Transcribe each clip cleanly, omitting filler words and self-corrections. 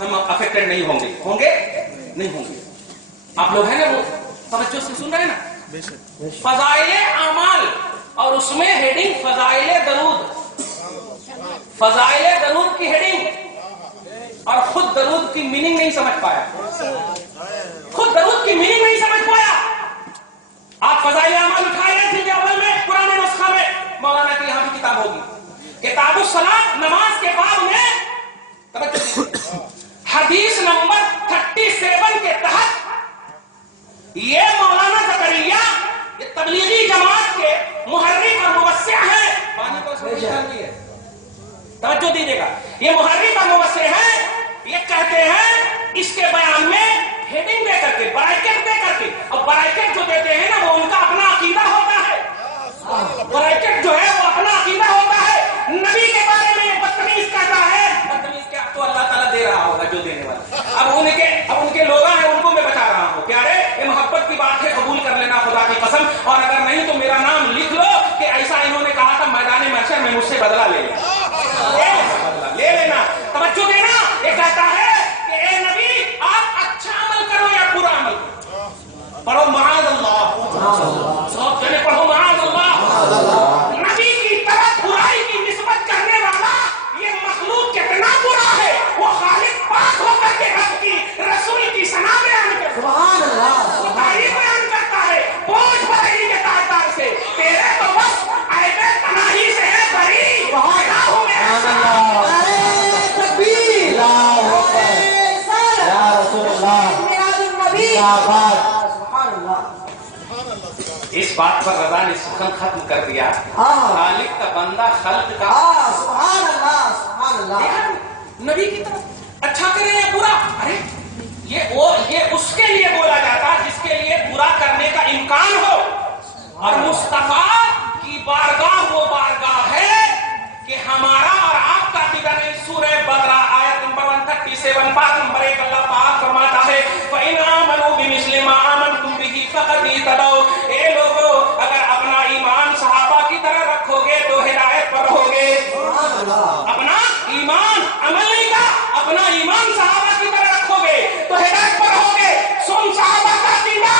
ہم افیکٹڈ نہیں ہوں گے. ہوں گے نہیں ہوں گے؟ آپ لوگ ہیں نا وہ توجہ سے سن رہے ہیں نا. فضائل اعمال اور اس میں ہیڈنگ فضائل درود. فضائل درود کی ہیڈنگ اور خود درود کی میننگ نہیں سمجھ پایا. خود درود کی میننگ نہیں سمجھ پایا. آپ فضائل اعمال اٹھائے رہے تھے کہ اول میں پرانے نسخہ میں مولانا کی یہاں بھی کتاب ہوگی کتاب الصلاۃ نماز کے بعد میں حدیث نمبر 37 کے تحت یہ مولانا زکریا یہ تبلیغی جماعت کے محرک اور مبصر ہیں. پانی کو توجہ دیجیے گا. یہ محرک اور مبصر ہیں. یہ کہتے ہیں اس کے بیان میں ہیڈنگ دے کر کے برائکٹ دے کر کے اور برائکٹ جو دیتے ہیں نا وہ ان کا اپنا عقیدہ ہوتا ہے. برائکٹ جو ہے وہ اپنا عقیدہ ہوتا ہے. نبی کے بارے میں بدتمیز کہتا ہے. بدتمیز کیا تو اللہ تعالیٰ دے رہا ہوگا جو دینے والا. اب ان کے لوگ ہیں ان کو میں بتا رہا ہوں کیا رے یہ محبت کی بات ہے قبول کر لینا خدا کی قسم. اور اگر نہیں تو میرا نام لکھ لو کہ ایسا انہوں نے کہا تھا میدان محشر میں مجھ سے بدلہ لے لینا. توجہ دینا. یہ کہتا ہے کہ اے نبی آپ اچھا عمل کرو یا برا عمل کرو. پڑھو معاذ اللہ. سب جنے پڑھو معاذ اللہ. نبی کی طرف برائی کی نسبت کرنے والا یہ مخلوق کتنا برا ہے. وہ خالق پاک ہو کر کے رب کی رسول کی ثنا بیان کرتا ہے. تعریف بیان کرتا ہے. بوجھ بھرائی کے تاجدار سے تیرے تو بس عیب تناہی سے ہے بری. اس بات پر رضا نے سخن ختم کر دیا. خالق کا بندہ خلق کا. سبحان اللہ سبحان اللہ. نبی کی طرف اچھا کرے یا برا. ارے یہ اس کے لیے بولا جاتا جس کے لیے برا کرنے کا امکان ہو. اور مصطفیٰ کی بارگاہ وہ بارگاہ ہے کہ ہمارا اور آپ کا عقیدہ نہیں. سورہ بقرہ آیت نمبر 137 پاک نمبر 1 اللہ پاک فرماتا ہے فَإِنْ آمَنُوا بِمِثْلِ مَا آمَنْتُمْ بِهِ فَقَدْ اهْتَدَوْا. اے لوگو اگر اپنا ایمان صحابہ کی طرح رکھو گے تو ہدایت پر رہو گے. اپنا ایمان عمل نہیں کا اپنا ایمان صحابہ کی طرح رکھو گے تو ہدایت پر رہو گے. سن صحابہ کا عقیدہ.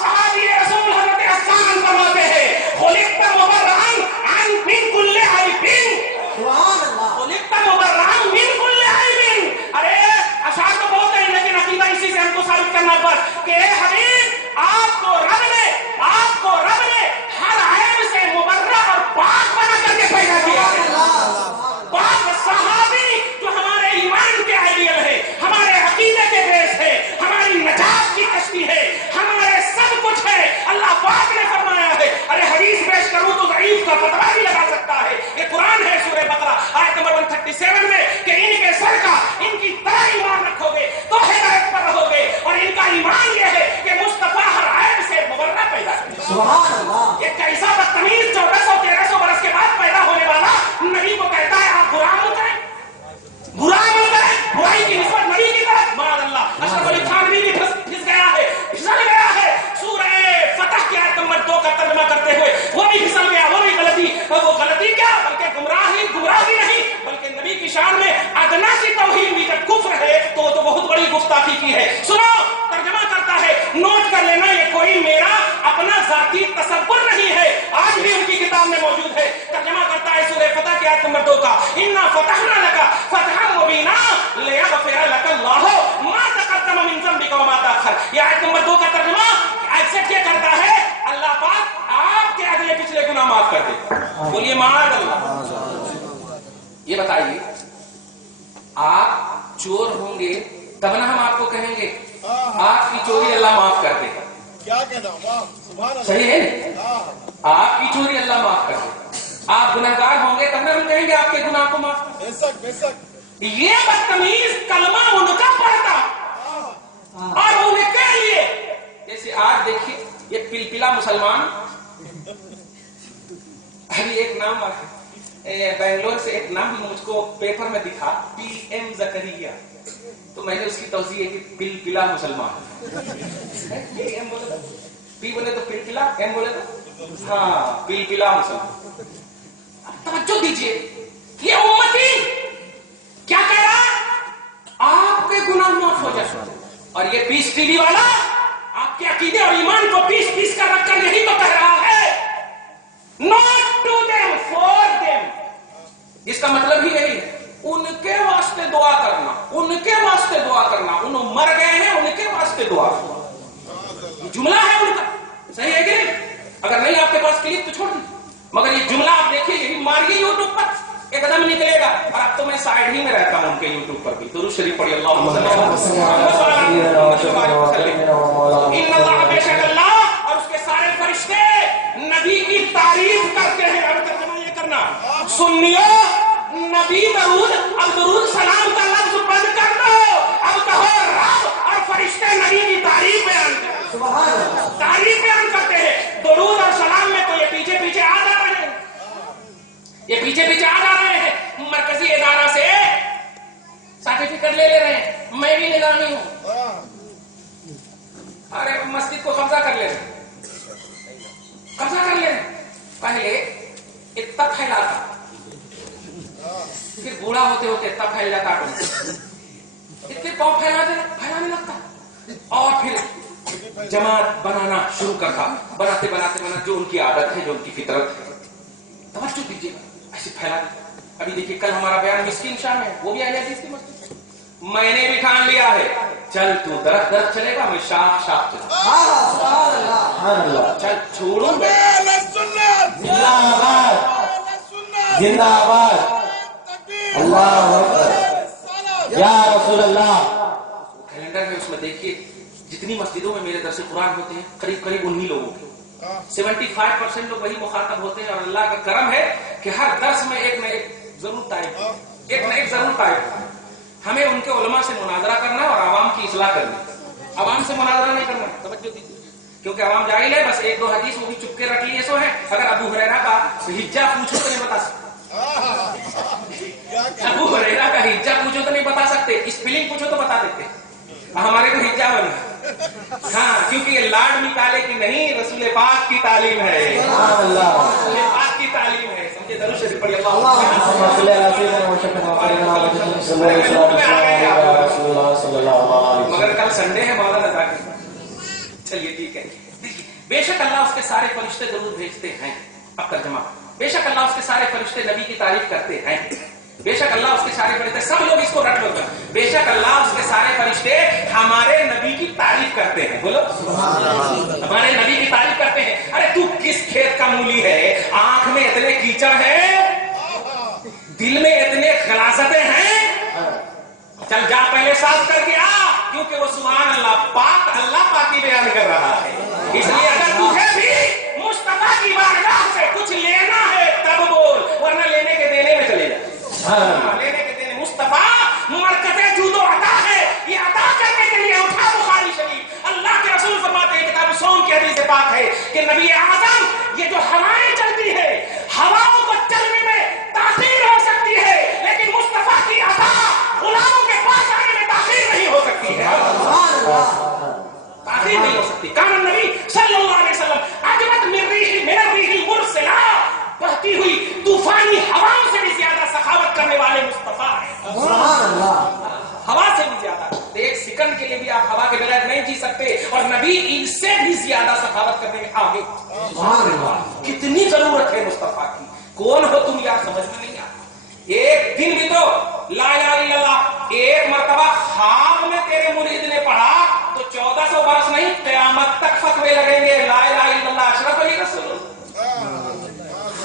صحابی رسول حضرت حسان فرماتے ہیں خلقت مبرئا من كل عیب. خلقت مبرئا من كل عیب. ارے اشعار تو بہت ہیں لیکن عقیدہ اسی سے ہم کو ثابت کرنا پر کہ اے حبیب آپ کو رب نے ہر عیب سے مبرہ اور پاک بنا کر کے پیدا کیا ہے. پاک صحابی جو ہمارے ایمان کے آئیڈیل ہے ہمارے عقیدے کے بیس ہے ہماری نجات کی کشتی ہے ہمارے سب کچھ ہے. اللہ پاک نے فرمایا ہے. ارے حدیث پیش کروں تو ضعیف کا فتویٰ بھی لگا سکتا ہے. یہ قرآن ہے سورہ بقرہ آیت نمبر 137 میں کہ ان کے سر کا ان کی طرح ایمان رکھو گے تو ہدایت پر رہو گے. اور ان کا ایمان یہ ہے کہ مصطفیٰ ہر عیب سے مبرہ پیدا کرے. سبحان اللہ. یہ کیسا بدتمیز 1400-1300 برس کے بعد پیدا ہونے والا نبی کو کہتا ہے آپ برا عمل کریں. برا عمل کریں. برائی کی نسبت نبی کی طرف. معاذ اللہ. اشرف علی تھانوی بھی پھنس گیا ہے پھسل گیا ہے. سورہ فتح کی آیت نمبر 2 کا ترجمہ کرتے ہوئے وہ بھی پھسل گیا. وہ بھی غلطی. وہ غلطی کیا بلکہ گمراہی نہیں بلکہ نبی کی شان میں ادنا سی توہین بھی جب کفر ہے تو بہت بڑی گستاخی کی ہے. سنو ترجمہ کرتا ہے نوٹ کر لینا یہ کوئی میرا اپنا ذاتی تصور نہیں ہے. آج بھی ان کی کتاب میں موجود ہے. ترجمہ کرتا ہے سورہ فتح کی آیت نمبر 2 کا انا فتحنا لك فتحا مبینا لیغفر لك اللہ ما تقدم من ذنبك وما تاخر. یہ آیت نمبر 2 کا ترجمہ ایکسپٹ کیا کرتا ہے اللہ پاک آپ کے اگلے پچھلے گناہ معاف کر دے. بولیے معاذ اللہ. یہ بتائیے آپ چور ہوں گے تب نہ ہم آپ کو کہیں گے آپ کی چوری اللہ معاف کر دے. کیا کہنا صحیح ہے. آپ کی چوری اللہ معاف کر دے. آپ گنہگار ہوں گے تب نہ ہم کہیں گے آپ کے گناہ کو معاف کر دے. یہ بدتمیز کلمہ ان کا پڑھتا اور ان کے لیے جیسے آج دیکھیے یہ پلپلا مسلمان. ابھی ایک نام بنگلور سے ایک نام مجھ کو پیپر میں دکھا پی ایم زکریا تو میں نے اس کی توضیح کی پلپلا مسلمان. پی ایم بولے پی بولے تو پلپلا ایم بولے تو ہاں پلپلا مسلمان. توجہ دیجیے یہ امتی کیا کہہ رہا آپ کے اور یہ پیس ٹی وی والا آپ کے عقیدے اور ایمان کو پیس پیس کر رکھ کر یہی تو کہہ رہا ہے not to them, for them. اس کا مطلب ہی یہی ہے ان کے واسطے دعا کرنا، ان کے واسطے دعا کرنا، انہوں مر گئے ہیں ان کے واسطے دعا کرنا، جملہ ہے ان کا، صحیح ہے کہ نہیں؟ اگر نہیں آپ کے پاس کلپ تو چھوڑ دیجیے، مگر یہ جملہ آپ دیکھیے، یہی ماریے یوٹیوب پر ایک قدم نکلے گا، اور اب تو میں سائڈ ہی میں رہتا ہوں ان کے یوٹیوب پر بھی، درود شریف پڑھی اللہم صلی ان اللہ بے شک اللہ اور اس کے سارے فرشتے نبی کی تعریف کرتے ہیں. اب ترجمہ یہ کرنا سنیو، نبی درود، اب درود سلام کا لفظ بند کر دو، اب کہو رب اور فرشتے نبی کی تعریف بیان کرتے ہیں، تعریف بیان کرتے ہیں. درود اور سلام میں تو یہ پیچھے پیچھے آ جا رہے ہیں، یہ پیچھے پیچھے آ جا رہے ہیں، مرکزی ادارہ سے سرٹیفکیٹ لے رہے ہیں، میں بھی نظامی ہوں، ارے مسجد کو قبضہ کر لے رہے ہیں، قبضہ کر لے رہے ہیں. پہلے اتنا پھیلاتا، پھر بوڑھا ہوتے ہوتے اتنا پھیل جاتا، اتنے پاؤں پھیلانے لگتا، اور پھر جماعت بنانا شروع کرتا، بناتے بناتے بناتے جو ان کی عادت ہے، جو ان کی فطرت ہے. توجہ دیجیے، ایسے پھیلا. ابھی دیکھیے کل ہمارا بیان مسکین شاہ میں، وہ بھی آئی حدیث کی مسجد، میں نے بھی ٹھان لیا ہے چل تو درخت درخت چلے گا، میں شاخ شاخ چلے گا، چل چھوڑوں گا. زندہ آباد، زندہ آباد، اللہ اکبر یا رسول اللہ. کیلنڈر ہے، اس میں دیکھیے جتنی مسجدوں میں میرے درس قرآن ہوتے ہیں قریب قریب انہی لوگوں کے 75% لوگ وہی مخاطب ہوتے ہیں. اور اللہ کا کرم ہے کہ ہر درس میں ایک نہ ایک ضرور طائف، ایک نہ ایک ضرور طائف. ہمیں ان کے علماء سے مناظرہ کرنا اور عوام کی اصلاح کرنی، عوام سے مناظرہ نہیں کرنا. توجہ دیجیے، کیونکہ عوام جاہل ہے، بس ایک دو حدیث وہ بھی چپ کے رکھ لیے سو ہے. اگر ابو ہریرہ کا حجہ پوچھو تو نہیں بتا سکتے، ابو ہریرہ کا حجہ پوچھو تو نہیں بتا سکتے، اسپیلنگ پوچھو تو بتا دیتے. ہمارے کو حجہ بنا، ہاں، کیونکہ یہ لاڈ نکالے کی نہیں، رسول پاک کی تعلیم ہے، رسول پاک کی تعلیم ہے. سمجھے؟ درود شریف پڑھیے مگر کل سنڈے ہے، مولا رضا کی. چلیے ٹھیک ہے. بے شک اللہ اس کے سارے فرشتے درود بھیجتے ہیں. اب ترجمہ، بے شک اللہ اس کے سارے فرشتے نبی کی تعریف کرتے ہیں. بے شک اللہ اس کے سارے فرشتے، سب لوگ اس کو رٹ لو گا، بے شک اللہ اس کے سارے فرشتے ہمارے نبی کی تعریف کرتے ہیں. بولو ہمارے نبی کی تعریف کرتے ہیں. ارے تو کس کھیت کا مولی ہے؟ آنکھ میں اتنے کیچڑ ہیں، دل میں اتنے غلاظتیں ہیں، چل جا پہلے صاف کر کے آ، کیونکہ وہ سبحان اللہ پاک اللہ پاکی بیان کر رہا ہے. اس لیے اگر تجھے بھی مصطفیٰ کی بارگاہ سے کچھ لینا ہے تب بول، ورنہ لینے کے دینے میں چلے جا. لینے کے دینے مصطفیٰ مرکز جود و عطا ہے، یہ عطا کرنے کے لیے اٹھا بخاری شریف. اللہ کے رسول فرماتے ہیں، کتاب صوم کی حدیث پاک ہے کہ نبی اعظم یہ جو ہوائیں چلتی ہے، ہواؤں کو چلنے میں تاخیر ہو سکتی ہے، لیکن مصطفیٰ کی عطا غلاموں کے پاس آنے میں تاخیر نہیں ہو سکتی ہے، تاخیر نہیں ہو سکتی. کان النبی صلی اللہ علیہ وسلم اجمد من الریح المرسلہ، بہتی ہوئی طوفانی ہواؤں سے بھی زیادہ سخاوت کرنے والے مصطفیٰ ہیں. ہوا سے بھی زیادہ، ایک سیکنڈ کے لیے بھی آپ ہوا کے بغیر نہیں جی سکتے، اور نبی ان سے بھی زیادہ سخاوت کرنے میں آگے. کتنی ضرورت ہے مصطفیٰ کی. کون ہو تم یار، سمجھ میں نہیں آتا. ایک دن بھی تو لا الہ الا اللہ ایک مرتبہ خواب میں تیرے مرید نے پڑھا تو 1400 برس نہیں، قیامت تک فتوے لگیں گے لا الہ الا اللہ اشرف علی رسول.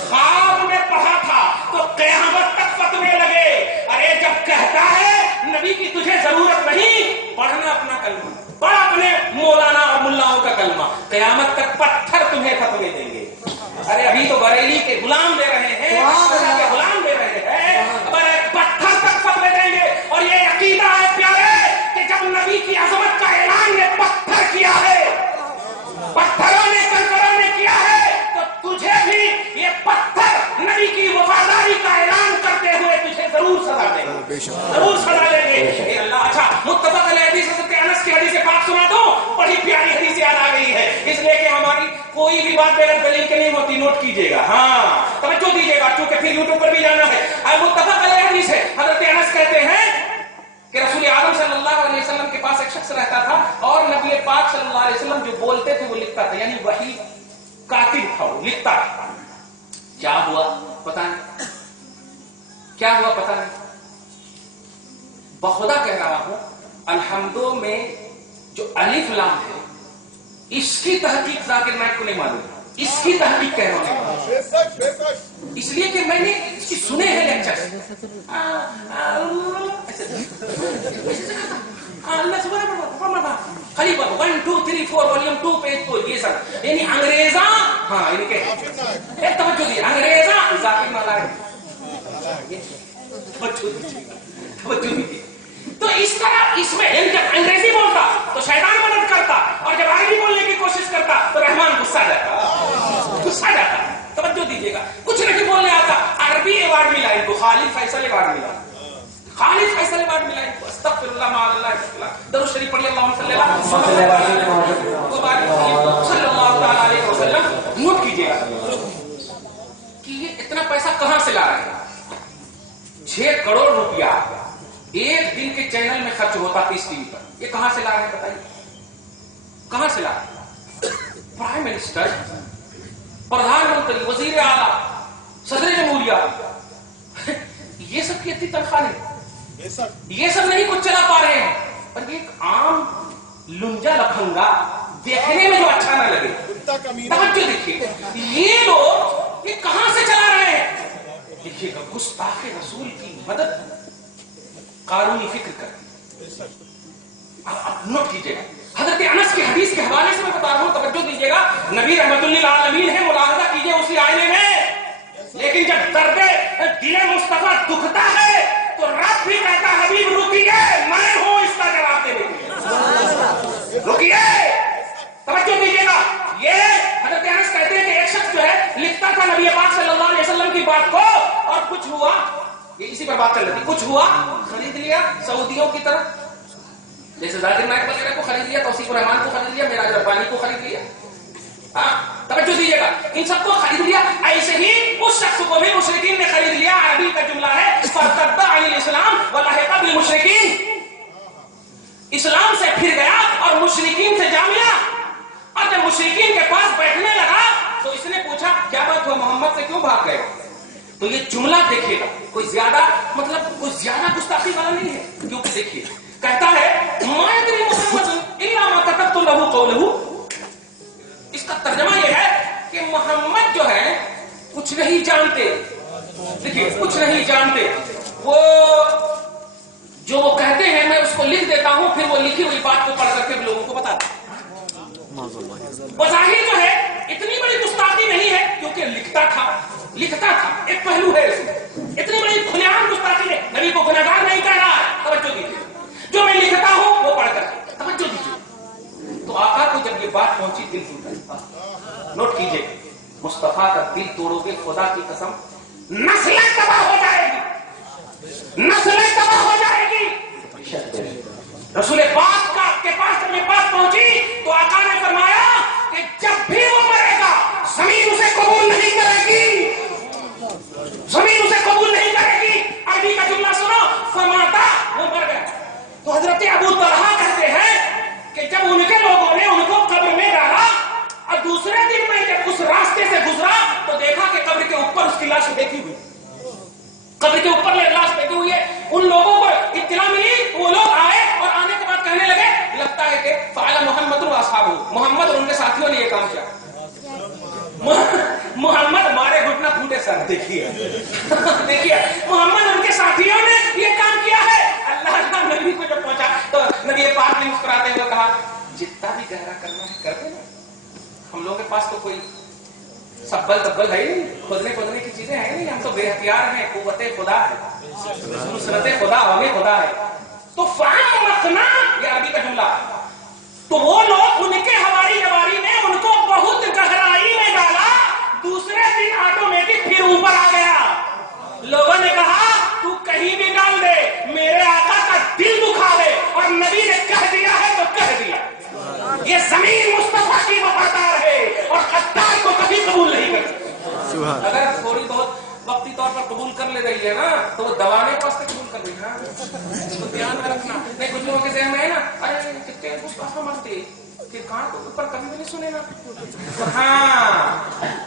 خواب میں پڑھا تھا تو قیامت تک فتوے لگے. ارے جب کہتا ہے نبی کی تجھے ضرورت نہیں، پڑھنا اپنا کلمہ، پڑھ اپنے مولانا اور ملاؤں کا کلمہ، قیامت تک پتھر تمہیں فتوے دیں گے. ارے ابھی تو بریلی کے غلام دے رہے ہیں، کے غلام دے رہے ہیں، پتھر تک فتوے دیں گے. اور یہ عقیدہ ہے پیارے کہ جب نبی کی عظمت کا اعلان نے پتھر کیا ہے، پتھروں نے کنکروں نے کیا ہے، تو تجھے بھی یہ پتھر نبی کی وفاداری کا اعلان کرتے ہوئے تجھے ضرور سزا دیں گے، ضرور سزا دیں گے. اے اللہ، اچھا متفق علیہ حدیث حضرت انس کی حدیث پاک سنا دو. بڑی پیاری حدیث یاد آ گئی ہے، اس لیے کہ ہماری کوئی بھی بات بغیر دلیل کے نہیں ہوتی. نوٹ کیجیے گا، ہاں توجہ دیجیے گا، کیونکہ پھر یوٹیوب پر بھی جانا ہے. متفق علیہ حدیث ہے، حضرت انس کہتے ہیں کہ رسول اعظم صلی اللہ علیہ وسلم کے پاس ایک شخص رہتا تھا پاک صلی اللہ علیہ وسلم جو بولتے تھے وہ لکھتا تھا، یعنی وحی کاتب تھا، وہ لکھتا تھا. کیا ہوا پتا نہیں، کیا ہوا پتا نہیں. بخدا کہہ رہا ہوں، الحمدو میں جو الف لام ہے اس کی تحقیق ذاکر نائک کو نہیں معلوم، اس کی تحقیق کہہ رہا ہوں اس لیے کہ میں نے اس کی سنے ہیں لیکچر. خلیفہ 1 2 3 4 والیوم 2 پیج 2 یہ سب، یعنی انگریزاں، ہاں یعنی کہ ایک توجہ دی، انگریزاں ذاکر نائک توجہ دی. تو اس طرح اس میں جب انگریزی بولتا تو شیطان مدد کرتا، اور جب عربی بولنے کی کوشش کرتا تو رحمان غصہ جاتا، غصہ جاتا. توجہ دیجیے گا، کچھ نہیں بولنے آتا، عربی ایوارڈ ملا ان کو، خالد فیصل ایوارڈ ملا، خالد فیصل ایوارڈ ملا ان کو. استغفر اللہ مع اللہ، درود شریف پڑھیے، اللہم صلی اللہ علیہ وسلم. نوٹ کیجیے گا کہ یہ اتنا پیسہ کہاں سے لا رہے ہیں. 6 کروڑ روپیہ ایک دن کے چینل میں خرچ ہوتا پیس ٹی وی پر. یہ کہاں سے لا رہے ہیں بتائیے، کہاں سے لا رہے ہیں؟ پرائم منسٹر، پردھان منتری، وزیر اعلیٰ، صدر جمہوریہ، یہ سب کی اتنی تنخواہ نہیں، یہ سب نہیں کچھ چلا پا رہے ہیں. پر ایک عام لنجا لفنگا دیکھنے میں جو اچھا نہ لگے، توجہ دیکھیے، یہ لوگ یہ کہاں سے چلا رہے ہیں. دیکھیے گا گستاخ رسول کی مدد قانونی فکر کرتی. اب نوٹ کیجیے گا، حضرت انس کی حدیث کے حوالے سے میں بتا رہا ہوں، توجہ دیجیے گا. نبی رحمت للعالمین ہے، ملاحظہ کیجیے اسی آئینے میں، لیکن جب درد دل مصطفیٰ دکھتا ہے تو رب بھی کہتا حبیب رکیے، میں ہوں اس کا جواب دینے کے لیے، رکیے. توجہ دیجیے گا، یہ حضرت انس کہتے ہیں کہ ایک شخص جو ہے لکھتا تھا نبی پاک صلی اللہ علیہ وسلم کی بات کو، اور کچھ ہوا، یہ اسی پر بات کر لیتی، کچھ ہوا خرید لیا سعودیوں کی طرح، جیسے ذاکر نائک وغیرہ کو خرید لیا، توصیف الرحمان کو خرید لیا، معراج ربانی کو خرید لیا. توجہ دیجیے گا، ان سب کو خرید لیا. ایسے ہی اس شخص کو بھی مشرکین نے خرید لیا. عربی کا جملہ ہے فارتد عن الاسلام ولحق بالمشرکین، اسلام سے پھر گیا اور مشرکین سے جا ملا. اور جب مشرکین کے پاس بیٹھنے لگا تو اس نے پوچھا کیا بات ہوا، محمد سے کیوں بھاگ گئے. تو یہ جملہ دیکھیے گا، کوئی زیادہ کوئی زیادہ گستاخی والا نہیں ہے، کیونکہ دیکھیے کہتا ہے ما یدری محمد الا ما كتبت له قوله. اس کا ترجمہ یہ ہے کہ محمد جو ہے کچھ نہیں جانتے. دیکھیے کچھ نہیں جانتے، وہ جو وہ کہتے ہیں میں اس کو لکھ دیتا ہوں، پھر وہ لکھی ہوئی بات کو پڑھ کر کے لوگوں کو بتا دیں. بظاہر جو ہے اتنی بڑی گستاخی نہیں ہے، کیونکہ لکھتا تھا، ایک پہلو ہے اس میں. اتنی بڑی کھلے عام گستاخی ہے، نبی کو گنہگار نہیں کہہ رہا ہے. توجہ دیجیے، جو میں لکھتا ہوں وہ پڑھ کر، توجہ دیجیے. تو آقا کو جب یہ بات پہنچی دل ٹوٹا. نوٹ کیجیے، مصطفیٰ کا دل توڑو گے خدا کی قسم نسلیں تباہ ہو جائے گی، نسلیں تباہ ہو جائے گی. رسول پاک کا کے پاس جب یہ بات پہنچی تو آقا نے فرمایا کہ جب بھی وہ مرے گا زمین اسے قبول نہیں کرے گی، زمین اسے قبول نہیں کرے گی. عربی کا جملہ سنو، فرماتا وہ مر گیا. تو حضرت ابو طلحہ کہتے ہیں کہ جب ان کے لوگوں نے ان کو قبر میں ڈالا اور دوسرے دن میں جب اس راستے سے گزرا تو دیکھا کہ قبر کے اوپر اس کی لاش بیٹھی ہوئی، قبر کے اوپر لاش بیٹھی ہوئی ہے. ان لوگوں کو اطلاع ملی، وہ لوگ آئے اور آنے کے بعد کہنے لگے لگتا ہے کہ فعل محمد و اصحابہ، محمد اور ان کے ساتھیوں نے یہ کام کیا. محمد مارے گھٹنا پھوٹے سر. دیکھیے محمد ان کے ساتھیوں نے یہ کام کیا ہے. اللہ کا نبی کو جب پہنچا تو نبی پاک نے مسکراتے ہوئے کہا جتنا بھی گہرا کرنا ہے کر دینا، ہم لوگوں کے پاس تو کوئی سبل تبل ہے نہیں، کھودنے کی چیزیں ہیں نہیں، ہم تو بے ہتھیار ہیں، قوت خدا ہے، نصرت خدا، ہمیں خدا ہے. تو فَعَمَّقْنَا، یہ عربی کا جملہ. تو وہ لوگ ان کے ہماری جواری نے ان کو بہت گہرائی میں ڈالا. دوسرے دن آٹومیٹک پھر اوپر آ گیا. لوگوں نے کہا تو کہیں بھی ڈال دے، میرے آقا کا دل دکھا دے، اور نبی نے کہہ دیا ہے تو کہہ دیا. یہ زمین مصطفیٰ کی وفادار ہے اور غدار کو کبھی قبول نہیں کرتی. اگر تھوڑی بہت وقتی طور پر قبول کر لے رہی ہے نا تو وہ دبانے کو قبول کر رہی ہے. اس کو دھیان میں رکھنا. نہیں کچھ لوگوں کے ذہن میں ہے نا، ارے کتنے گستاخ مانتے कि कान को ऊपर कभी भी नहीं सुनेगा। हाँ,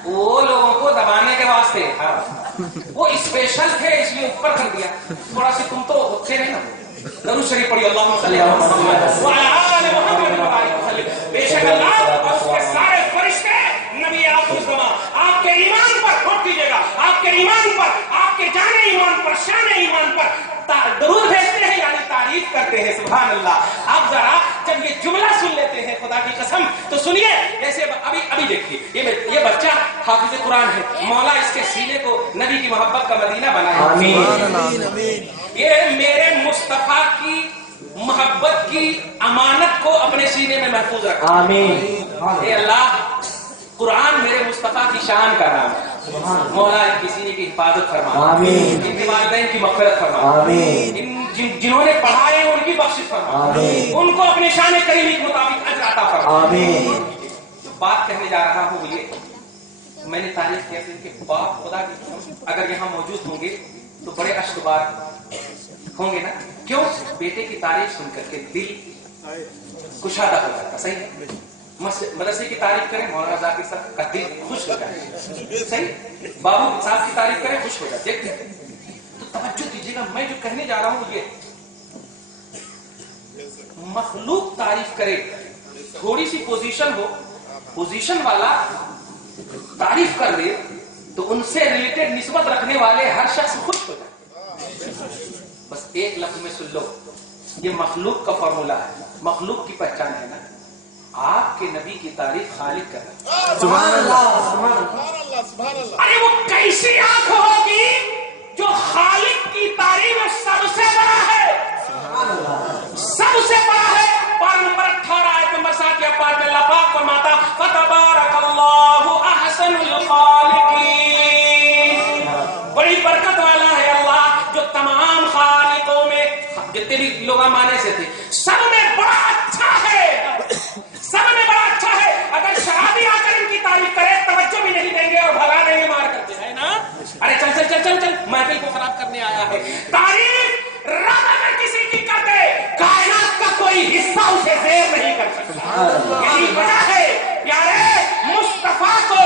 वो लोगों को दबाने के वास्ते, हाँ, वो स्पेशल थे इसलिए ऊपर कर दिया। थोड़ा सी तुम तो थे नहीं ना। दरूद शरीफ पढ़िए, अल्लाहुम्मा सल्ली अला मुहम्मद। बेशक अल्लाह और उसके सारे फरिश्ते नबी आपके ईमान पर वोट दीजिएगा, आपके ईमान पर, आपके जाने ईमान पर, शाने ईमान पर दरूद भेजते हैं, यानी तारीफ करते हैं। सुभान अल्लाह। आप जरा जब ये जुमला सुन लेते हैं खुदा की कसम तो सुनिए। जैसे अभी देखिए ये बच्चा हाफिज कुरान है, मौला इसके सीने को नबी की मोहब्बत का मदीना बनाया। आमीन। ये मेरे मुस्तफा की मोहब्बत की अमानत को अपने सीने में महफूज रखा। आमीन। ये अल्लाह, कुरान मेरे मुस्तफा की शान का नाम है। मौला इनकी सीने की हिफाजत फरमा। आमीन। इनके वालिदैन की मग़फ़िरत फरमा। आमीन। जिन्होंने पढ़ाए उनकी बख्शिश फरमा। आमीन। उनको अपने शान करीमी के मुताबिक अजर अता फरमा। आमीन। जो बात कहने जा रहा हूँ ये, मैंने तारीफ किया कि इनके बाप खुदा की कसम अगर यहाँ मौजूद होंगे तो बड़े अश्कबार होंगे ना। क्यों? बेटे की तारीफ सुन करके दिल कुशादा हो जाता। सही है। मदरसे की तारीफ करें, मौलाना जाकिर साहब का दिल खुश हो जाए। सही। बाबू साहब की तारीफ करें, खुश हो जाए। देखते हैं तो तवज्जो दीजिएगा, मैं जो कहने जा रहा हूं ये, मखलूक तारीफ करे, थोड़ी सी पोजीशन हो, पोजीशन वाला तारीफ कर दे तो उनसे रिलेटेड निस्बत रखने वाले हर शख्स खुश हो जाए। बस एक लफ्ज में सुन लो, ये मखलूक का फॉर्मूला है, मखलूक की पहचान है ना। आपके नबी की तारीफ खालिक कर रहा है। सुभान अल्लाह, सुभान अल्लाह, सुभान अल्लाह। अरे वो कैसी आंख होगी जो खालिक की तारीफ सबसे बड़ा है, सबसे बड़ा है। पारा नंबर 18 आयत नंबर 7 या पाठ में अल्लाह पाक फरमाता फतबारकल्लाहु अहसनुल खालिकीन। बड़ी बरकत वाला है अल्लाह जो तमाम खालिकों में जितने भी लोग माने से थे सब में बड़ा अच्छा है, सब में बड़ा अच्छा है। अगर शराबी आकर इनकी तारीफ करे तवज्जो भी नहीं देंगे और भगा देंगे मार करके, है ना। अरे चल चल चल चल चल, महफिल को खराब करने आया है। तारीफ रब अगर किसी की कर दे, कायनात का कोई हिस्सा उसे ज़ेर नहीं कर सकता। यही वजह है प्यारे मुस्तफा को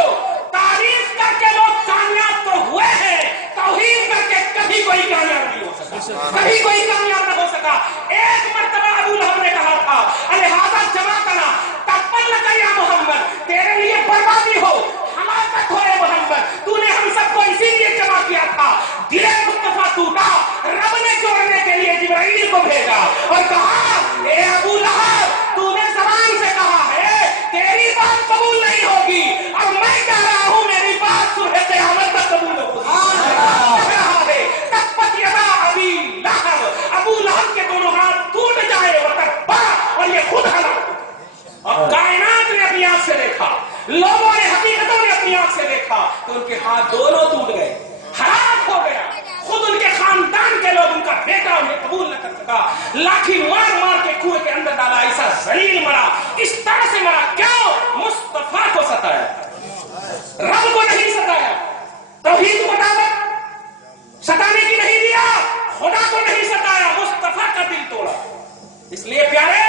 तारीफ करके लोग कामयाब तो हुए हैं, तौहीद करके कभी कोई कामयाब नहीं हो सका, कभी कोई कामयाब न हो सका। एक मर्तबा अबू लहब ने कहा था अलिहाजा जमा करना तब्बन लका या मोहम्मद, तेरे लिए बर्बादी हो, हलाकत हो ए मोहम्मद, तूने हम सबको इसीलिए जमा किया था। दिल मुस्तफा टूटा, रब ने जोड़ने के लिए जिब्राइल को भेजा और कहा ए अबू लहब, तूने ज़बान से कहा है तेरी बात कबूल नहीं होगी और मैं कह रहा हूं मेरी बात सुबह क़यामत तक कबूल होगी। अबू लहब के दोनों हाथ टूट जाए और ये खुद हलाक। और कायनात ने अपनी आंख से देखा, लोगों ने हकीकतों ने अपनी आंख से देखा तो उनके हाथ दोनों टूट गए, हलाक हो गया। खुद उनके खानदान के लोग, उनका बेटा उन्हें कबूल न कर सका, लाठी मार मार के कुएं के अंदर डाला, ऐसा जलील मरा, इस तरह से मरा। क्यों? मुस्तफा को सताया, रब को नहीं सताया। तौहीद मुताबिक सताने की नहीं दिया, खुदा को नहीं सताया, मुस्तफा का दिल तोड़ा। इसलिए प्यारे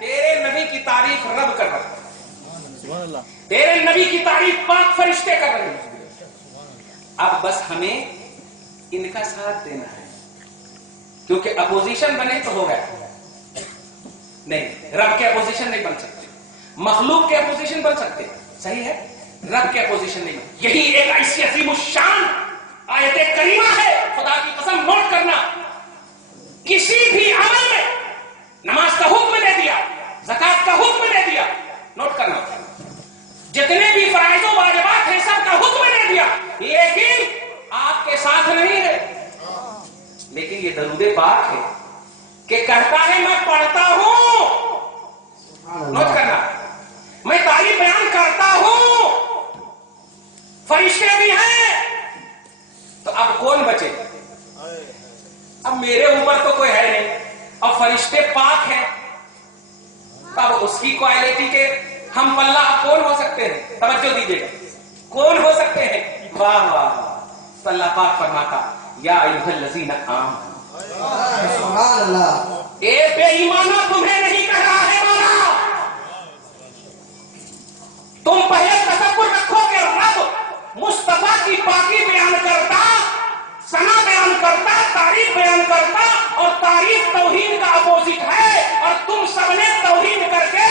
तेरे नबी की तारीफ रब कर रहा है, तेरे नबी की तारीफ पाक फरिश्ते कर रहे हैं। अब बस हमें इनका साथ देना है, क्योंकि अपोजिशन बने तो हो गया नहीं, रब के अपोजिशन नहीं बन सकते, मखलूक के अपोजिशन बन सकते, सही है, रब के अपोजिशन नहीं बन। यही एक ऐसी अज़ीमुश्शान आयत करीमा है, खुदा की कसम नोट करना, किसी भी अमल में नमाज का हुक्म दे दिया, ज़कात का हुक्म दे दिया, नोट करना, जितने भी फराइज़ व वाजिबात हैं सब का हुक्म दे दिया, लेकिन आपके साथ नहीं है। लेकिन ये दरूद पाक है कि कहता है मैं पढ़ता हूं, नोट करना, मैं तारीफ बयान करता हूं, फरिश्ते भी हैं, तो अब कौन बचे? अब मेरे ऊपर तो कोई है नहीं, अब फरिश्ते पाक हैं, अब उसकी क्वालिटी के हम पल्ला कौन हो सकते हैं? तवज्जो दीजिएगा, कौन हो सकते हैं? वाह वाह, अल्लाह पाक फरमाता या अय्युहल्लज़ीना आमनू, सुभान अल्लाह, ए बेईमानो तुम्हें नहीं कह रहा है मौला, तुम पहले तसव्वुर रखो कि रब मुस्तफा की पाकी बयान करता, सना बयान करता, तारीफ बयान करता, और तारीफ तौहीद का अपोजिट है, और तुम सबने तौहीद करके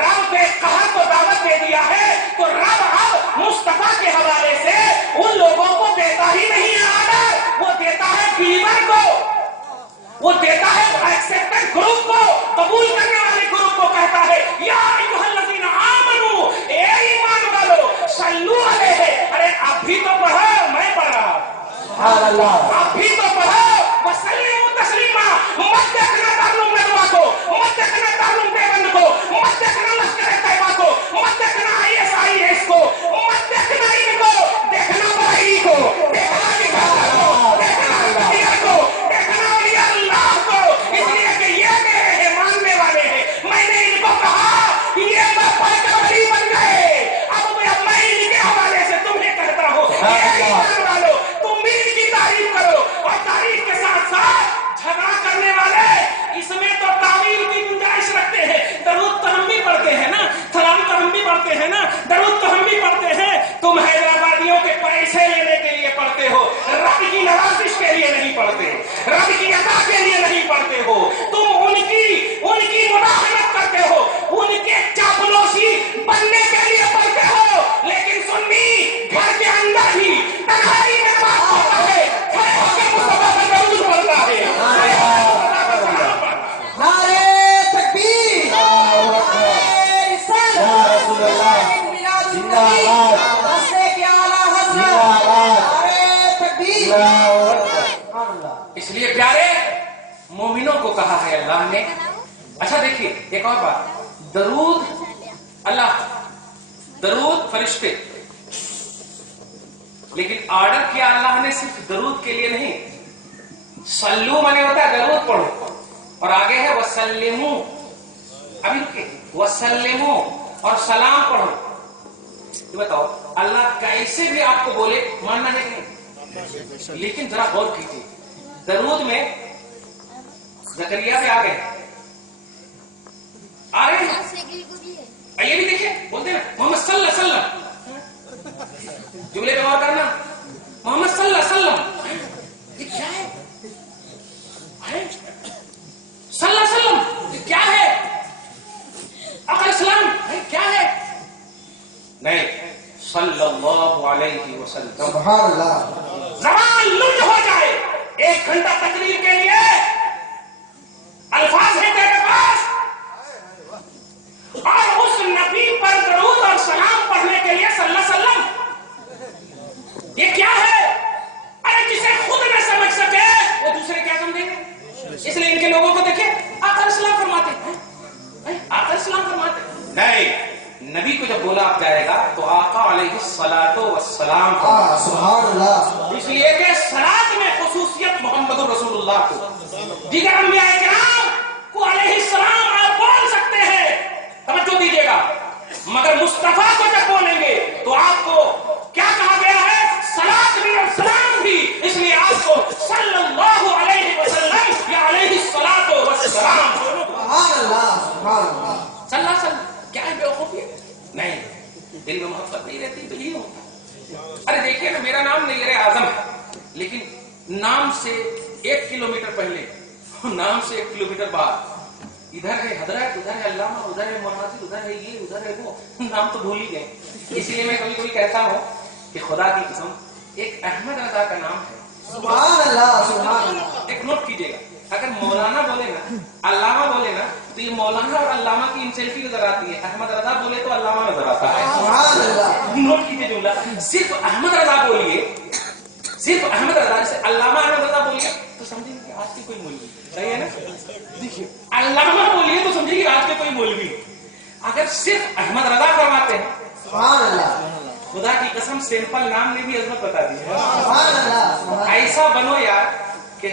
रब के कहर को दावत दे दिया है। तो रब अब मुस्तफा के हवाले से उन लोगों को देता ही नहीं है आर्डर, वो देता है बिलीवर को, वो देता है एक्सेप्टेड ग्रुप को, कबूल करने वाले ग्रुप को कहता है या अय्युहल्लज़ीना आमनू, ए ईमान वालो, सल्लू अलैहि। अरे आप भी तो पढ़ो, मैं पढ़ रहा हूं, आप भी तो पढ़ो, वसल्लिमू तस्लीमा। मत देखना दारुल नदवा को, मत देखना दारुल देवबंद को, मत देखना लश्कर तैयबा को, मत देखना ISIS को, मत देखना इनको, देखना भाई को, देखना निकाला को, देखना नबिया को, देखना औलिया अल्लाह को, इसलिए कि ये मेरे मानने वाले हैं। मैंने इनको कहा ये मैं पढ़कर वली बन गए, अब मैं इनके हवाले से तुम्हें कहता हूँ ईमान वालों, तुम भी इनकी तारीफ करो, और तारीफ के साथ साथ झगड़ा करने वाले इसमें तो तावील की गुंजाइश रखते हैं। दरूद तो हम भी पढ़ते हैं ना, सलाम तो हम भी पढ़ते हैं ना, दरूद तो हम भी पढ़ते हैं। तुम हैदराबादियों के पैसे लेने के लिए पढ़ते हो, रब की नवाजिश के लिए नहीं पढ़ते, रब की अता के लिए नहीं पढ़ते हो। तुम उनकी मुदाहनत करते हो, उनके चापलूसी बनने के लिए पढ़ते हो। लेकिन सुन्नी घर के अंदर ही तन्हाई में बात होता है, खड़े होकर मुस्तफा का दरूद पढ़ता है। नारे तकबीर, नारे रिसालत, या रसूल अल्लाह, जिंदाबाद, दस्ते के आला हज़रत, जिंदाबाद, नारे तकबीर। अल्लाहु अकबर। इसलिए प्यारे मोमिनों को कहा है अल्लाह ने। अच्छा देखिए एक और बात, दरूद अल्लाह, दरूद फरिश्ते, लेकिन ऑर्डर किया अल्लाह ने सिर्फ दरूद के लिए नहीं। सल्लू माने होता है दरूद पढ़ो, और आगे है वसल्लिमू। अभी रुकिए, वसल्लिमू और सलाम पढ़ो। तो बताओ अल्लाह कैसे भी आपको बोले मानना है कि नहीं? लेकिन जरा गौर कीजिए, दरूद में ज़करिया भी आ रहे हैं। ये भी देखिए, बोलते हैं मोहम्मद सल्लल्लाहु अलैहि वसल्लम, जुमले पे गौर करना, मोहम्मद सल्लल्लाहु अलैहि वसल्लम, ये क्या है? सल्लल्लाहु अलैहि वसल्लम ये क्या है? आका इस्लाम क्या है? नहीं, सल्लल्लाहु अलैहि वसल्लम। सुभान अल्लाह। ज़बान लुट हो जाए, 1 घंटा तकरीर के लिए अल्फाज है तेरे पास, और उस नबी पर दरूद और सलाम पढ़ने के लिए सल्लल्लाहु अलैहि वसल्लम, ये क्या है? अरे जिसे खुद न समझ सके वो दूसरे क्या समझेंगे? इसलिए इनके लोगों को देखिए, आका इस्लाम फरमाते हैं, आका इस्लाम फरमाते हैं। नहीं, नबी को जब बोला आप जाएगा तो आका अलैहिस्सलातु वस्सलाम। सुभान अल्लाह। इसलिए कि सलात में खुसूसियत मोहम्मद रसूलुल्लाह को, दीगर अंबिया इकराम को अलैहिस्सलाम आप बोल सकते हैं, तवज्जो दीजिएगा, मगर मुस्तफा को जब बोलेंगे तो आपको क्या कहा गया है? सलात भी और सलाम भी। इसलिए आपको सल्लल्लाहु अलैहि वसल्लम या अलैहिस्सलातु वस्सलाम। सुभान अल्लाह, सुभान अल्लाह। सल्लल्लाहु अलैहि वसल्लम क्या है? बेवकूफी है? नहीं, दिल में मोहब्बत नहीं रहती तो ये होता। अरे देखिए ना, मेरा नाम नैयर आजम है, लेकिन नाम से 1 किलोमीटर पहले, नाम से 1 किलोमीटर बाद इधर है हजरत, उधर है अल्लामा, उधर है मुनाजिर, उधर है ये, उधर है वो, नाम तो भूल ही गए। इसलिए मैं कभी कभी कहता हूँ कि खुदा की कसम, एक अहमद रजा का नाम है। सुभान अल्लाह, सुभान अल्लाह। एक नोट कीजिएगा, अगर मौलाना बोले ना, अल्लामा बोले ना, तो ये मौलाना और अल्लामा की इंसेल्फी नजर आती है, अहमद रजा बोले तो अल्लामा नजर आता है। सुभान अल्लाह। नोट कीजिए जुमला, सिर्फ अहमद रजा बोलिए, सिर्फ अहमद रजा, जैसे अल्लामा अहमद रजा बोलिए तो समझेंगे कि आज की कोई मौलवी, सही है ना? देखिए, अल्लामा बोलिए तो समझिए कि आज के कोई मौलवी। अगर सिर्फ अहमद रजा फरमाते हैं, सुभान अल्लाह, खुदा की कसम सिंपल नाम ने भी अजमत बता दी है। सुभान अल्लाह। ऐसा बनो यार कि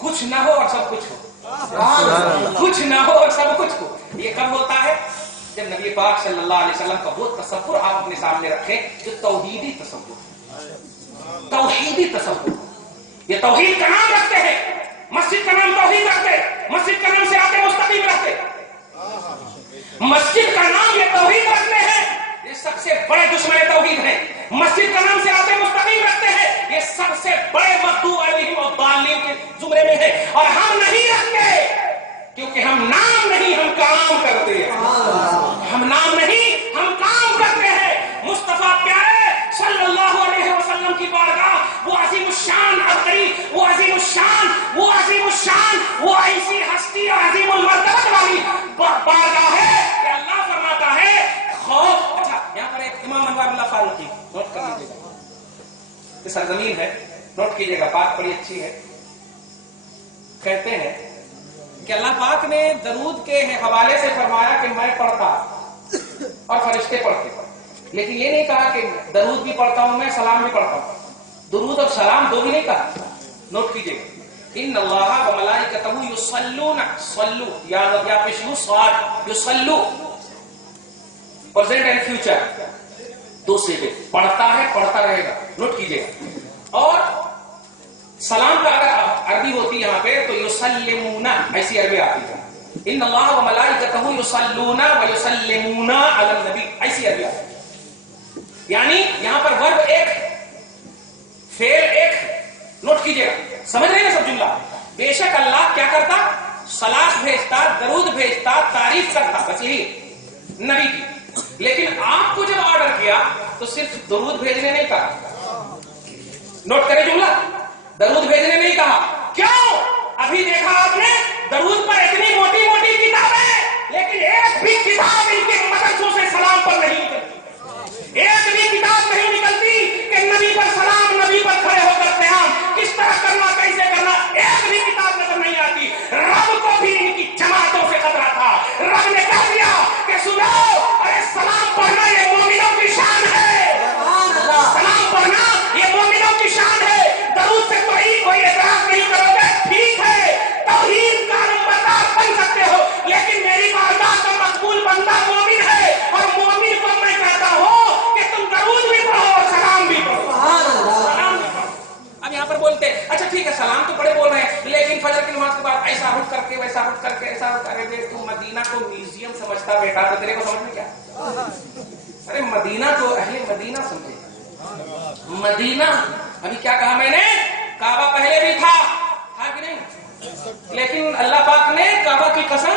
कुछ ना हो और सब कुछ हो, कुछ ना हो और सब कुछ हो। ये कब होता है? जब नबी पाक सल्लल्लाहु अलैहि वसल्लम का वो तसव्वुर आप अपने सामने रखें जो तौहीदी तसव्वुर, तौहीदी तसव्वुर। ये तौहीद का नाम रखते हैं, मस्जिद का नाम तौहीद रखते, मस्जिद का नाम से आते मुस्तकीम रखते, मस्जिद का नाम ये तौहीद रखते हैं। ये सबसे बड़े दुश्मन तौहीद हैं, मस्जिद का नाम सिरात मुस्तकीम रखते हैं, ये सबसे बड़े मगदूब अलैहिम और दालिन के जुमरे में है। और हम नहीं रखते क्योंकि हम नाम नहीं, हम काम करते हैं। हम नाम नहीं, हम काम करते हैं। मुस्तफा प्यारे सल्लल्लाहु अलैहि वसल्लम की बारगाह, वो अजीमुशान अबरी, वो अजीमुशान, वो अजीमुशान, वो ऐसी हस्ती अजीमुल मर्तबत वाली बारगाह है कि अल्लाह फरमाता है खौफ। अच्छा, यहाँ पर एक इमाम अनवारुल्लाह फारूकी, नोट कर लीजिएगा, ये सरजमीन है, नोट कीजिएगा, बात बड़ी अच्छी है। कहते हैं कि अल्लाह पाक ने दरूद के हवाले से फरमाया कि मैं पढ़ता और फरिश्ते पढ़ते, लेकिन ये नहीं कहा कि दरूद भी पढ़ता हूं मैं, सलाम भी पढ़ता हूं। दरूद और सलाम दो भी नहीं कहा। नोट कीजिएगा, इन्नल्लाह व मलाइकतहू युसल्लूना, सल्लू या पेशलू स्वाद, युसल्लू प्रेजेंट एंड फ्यूचर दो से पढ़ता है, पढ़ता रहेगा। नोट कीजिएगा। और सलाम का अगर अरबी होती है यहाँ पे तो युसल्लिमूना, ऐसी अरबी आती है। इन्नल्लाह व मलाइकतहू युसल्लूना व युसल्लिमूना अलन नबी, ऐसी अरबी आती है। यानी यहां पर वर्ब एक, फेल एक। नोट कीजिएगा, समझ रहे हैं सब जुमला। बेशक अल्लाह क्या करता, सलात भेजता, दरूद भेजता, तारीफ करता, बस यही नबी की। लेकिन आपको जब ऑर्डर किया तो सिर्फ दरूद भेजने नहीं कहा। नोट करें जुमला, दरूद भेजने नहीं कहा। क्यों? अभी देखा आपने दरूद पर इतनी मोटी मोटी किताबें, लेकिन एक भी किताब इनके मदरसों से सलाम पर नहीं निकलती। एक भी किताब नहीं निकलती कि नबी पर सलाम, नबी पर खड़े होकर क़याम किस तरह करना, कैसे करना, एक भी किताब नजर नहीं आती। रब को भी इनकी जमातों से खतरा था। रब ने कह दिया कि सुनो, अरे सलाम पढ़ना ये मोमिनों की शान है, सलाम पढ़ना ये मोमिनों की शान है। दरूद से कोई एतराज नहीं करोगे, ठीक है, तौहीद का नंबरदार बन सकते हो, लेकिन मेरी बारगाह का मकबूल बंदा मोमिन है। और मोमिन को मैं कहता हूं कि तुम दरूद भी पढ़ो और सलाम भी पढ़ो, सलाम भी पढ़ो। अब यहाँ पर बोलते अच्छा ठीक है, सलाम तो बड़े बोल रहे हैं, लेकिन फजर की नमाज के बाद ऐसा उठ करके, वैसा उठ करके, ऐसा उठ करके। तू मदीना को म्यूजियम समझता बेटा, तो तेरे को समझ में क्या? अरे मदीना को अहले मदीना समझे। मदीना, अभी क्या कहा मैंने, काबा पहले भी था कि नहीं? लेकिन अल्लाह पाक ने काबा की कसम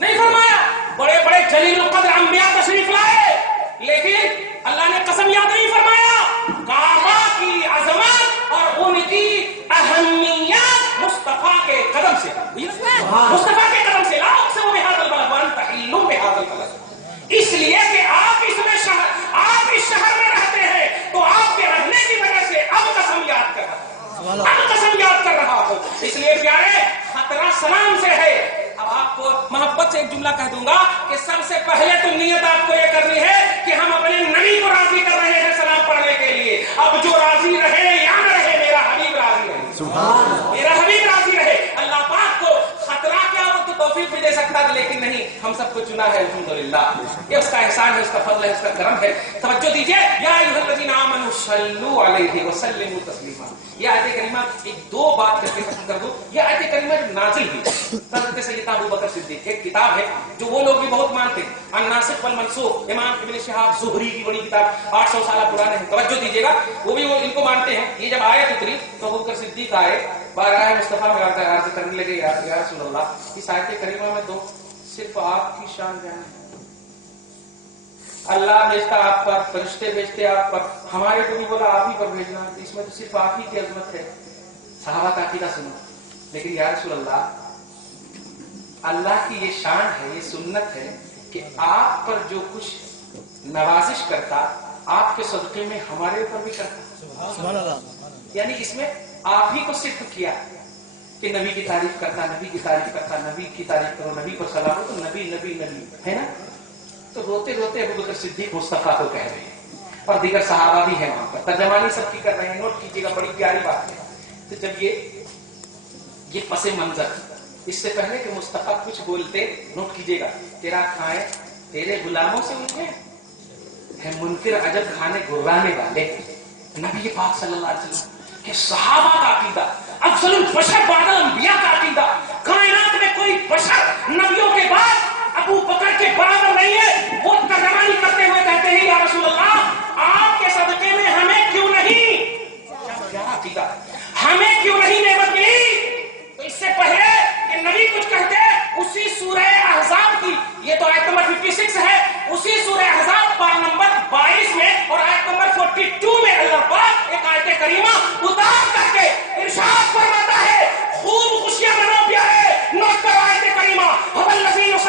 नहीं फरमाया। बड़े बड़े जलील कद्र अंबिया तशरीफ लाए, लेकिन अल्लाह ने कसम याद नहीं फरमाया। काबा की अजमत और उनकी अहमियत मुस्तफा के कदम से, मुस्तफा के कदम से लाओ से वो बेहादल बलवान तहिल्लुम बेहादल बलवान। इसलिए कि आप इसमें आप इस शहर में रहते हैं, तो आपके रहने की वजह से अब कसम याद कर रहा हूं, अब कसम याद कर रहा हूं। इसलिए प्यारे, खतरा सलाम से है। अब आपको मोहब्बत से एक जुमला कह दूंगा कि सबसे पहले तो नियत आपको ये करनी है कि हम अपने नबी को राजी कर रहे हैं सलाम पढ़ने के लिए। अब जो राजी रहे या न रहे, मेरा हबीब राजी रहे, सुभान, मेरा हबीब राजी रहे। अल्लाह पाक को खतरा क्या, वो तो तौफीक भी दे सकता है, लेकिन नहीं, हम सबको चुना है अल्हम्दुलिल्लाह। ये उसका एहसान है, उसका फضل है, उसका करम है। तवज्जो दीजिए, या अय्युहल्लज़ीना आमनू सल्लू अलैहि व सल्लिमू तस्लीमा। ये आयत करीमा एक दो बात करके खत्म कर दूं। ये आयत करीमा नाजिल हुई हज़रत सैयदना अबू बकर सिद्दीक़, एक किताब है जो वो लोग भी बहुत मानते हैं, अन्नासिख वल मनसूख, इमाम इब्न शिहाब ज़ुहरी की बड़ी किताब, 800 साल पुराने है। तवज्जो दीजिएगा, वो भी वो इनको मानते हैं। ये जब आयत उतरी तो अबू बकर सिद्दीक़ आए, बारगाह मुस्तफा में आकर अर्ज करने लगे, या रसूल अल्लाह, इस आयत करीमा में तो सिर्फ आपकी शान बयान है। अल्लाह भेजता आप पर, फरिश्ते भेजते आप पर, हमारे को भी बोला आप ही पर भेजना, इसमें तो सिर्फ आप ही की अजमत है। सहाबा का अकीदा सुनो, लेकिन या रसूल अल्लाह, अल्लाह की ये शान है, ये सुन्नत है कि आप पर जो कुछ नवाजिश करता, आपके सदक़े में हमारे ऊपर भी करता। यानी इसमें आप ही को सिर्फ किया कि नबी की तारीफ करता, नबी की तारीफ करता, नबी की तारीफ करो, नबी पर सलाम हो, तो नबी नबी नबी है ना। तो रोते रोते अबू बकर सिद्दीक़ मुस्तफा को कह रहे हैं, और दीगर सहाबा भी है वहां पर, तर्जमानी सबकी कर रहे हैं। नोट कीजिएगा, बड़ी प्यारी बात है। तो जब ये पसे मंजर, इससे पहले कि मुस्तफा कुछ बोलते, नोट कीजिएगा, तेरा खाए तेरे गुलामों से उनके है मुनकिर अजब खाने गुर्राने वाले नबी पाक सल्लल्लाहु अलैहि वसल्लम के सहाबा का अकीदा, अफजलुल बशर बादल अंबिया का अकीदा। कायनात में कोई बशर नबियों के बाद अबू बकर के बराबर नहीं है। वो तर्जमानी करते हुए कहते हैं, या रसूल अल्लाह,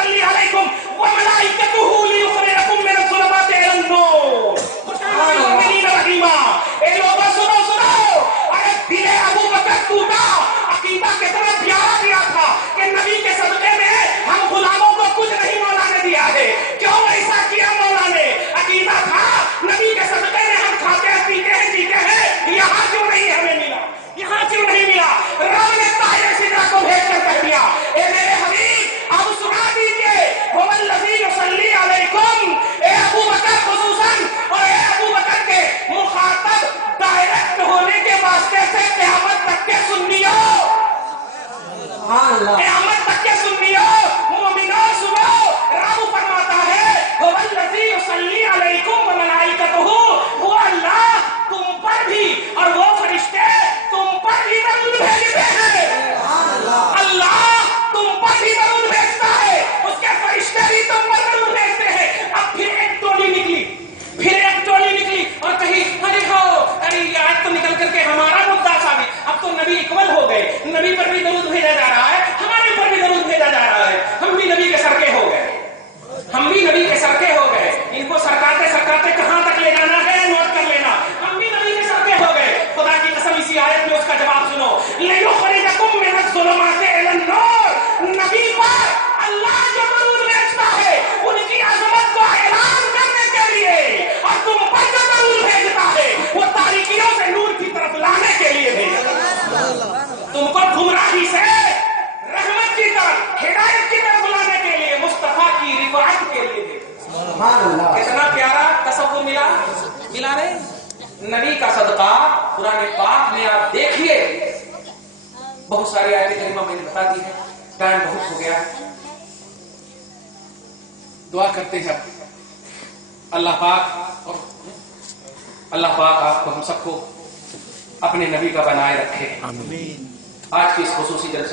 युसल्ली अलैकुम व मलाइकतुहु लियुखरिजकुम मिनल ज़ुलुमाति इलन नूर मुमिनीना रहीमा। ए लोगों सुनो सुनो, अरे दिले अबू बकर टूटा, अकीदा कितना प्यारा दिया था कि नबी के सदक़े में हम गुलामों को कुछ नहीं मौला ने दिया है। क्यों ऐसा किया मौला ने? अकीदा था नबी के सदक़े में हम खाते हैं पीते हैं जीते हैं, यहाँ क्यों नहीं हमें मिला, यहाँ क्यों नहीं मिला? रब ने ताहिर सिदरा को भेज कर कह दिया, ए मेरे हबीब अब सुना दीजिए, हुवल्लज़ी युसल्ली अलैकुम। ए अबू बकर खुसूसन और ए अबू बकर के मुखातब डायरेक्ट होने के वास्ते से क़यामत तक के सुन्नियों, क़यामत तक के सुन्नियों, मोमिनों सुनो, रब फरमाता है हुवल्लज़ी युसल्ली अलैकुम व मलाइकतुहु, वो अल्लाह तुम पर भी और वो फरिश्ते तुम पर भी दरूद भेजते हैं। अल्लाह तुम पर भी दरूद भेजता है, उसके फरिश्ते भी तुम पर दरूद भेजते हैं। अब फिर एक टोली निकली, फिर एक टोली निकली और कही अरे हो, अरे आज तो निकल करके हमारा मुद्दा साबित, अब तो नबी इक्वल हो गए, नबी पर भी दरूद भेजा जा रहा है, हमारे पर भी दरूद भेजा जा रहा है, हम भी नबी के सरके हो गए, हम भी नबी के सरके हो गए। इनको सरकाते सरकाते कहां तक ले जाना है नोट कर लेना, हम भी नबी के सरके हो गए। खुदा की कसम इसी आयत में उसका जवाब सुनो, लियुखरिजकुम मिनज़ ज़ुलुमाति इलन नूर। नबी पर अल्लाह जो दरूद भेजता है उनकी अज़मत को ऐलान करने के लिए, और तुम पर जो दरूद भेजता है वो तारीकियों से नूर की तरफ लाने के लिए भेजता है, तुमको गुमराही से रहमत की तरफ, हिदायत की तरफ लाने के लिए, मुस्तफा की रिफ़ाअत के लिए भेजा। कितना प्यारा तसव्वुर मिला रे नबी का सदका। कुरान पाक में आप देखिए बहुत सारी आयतें करीमा मैंने बता दी है, टाइम बहुत हो गया है। दुआ करते हैं अल्लाह पाक आपको हम सबको अपने नबी का बनाए रखे। आज की इस खुसूसी जलसे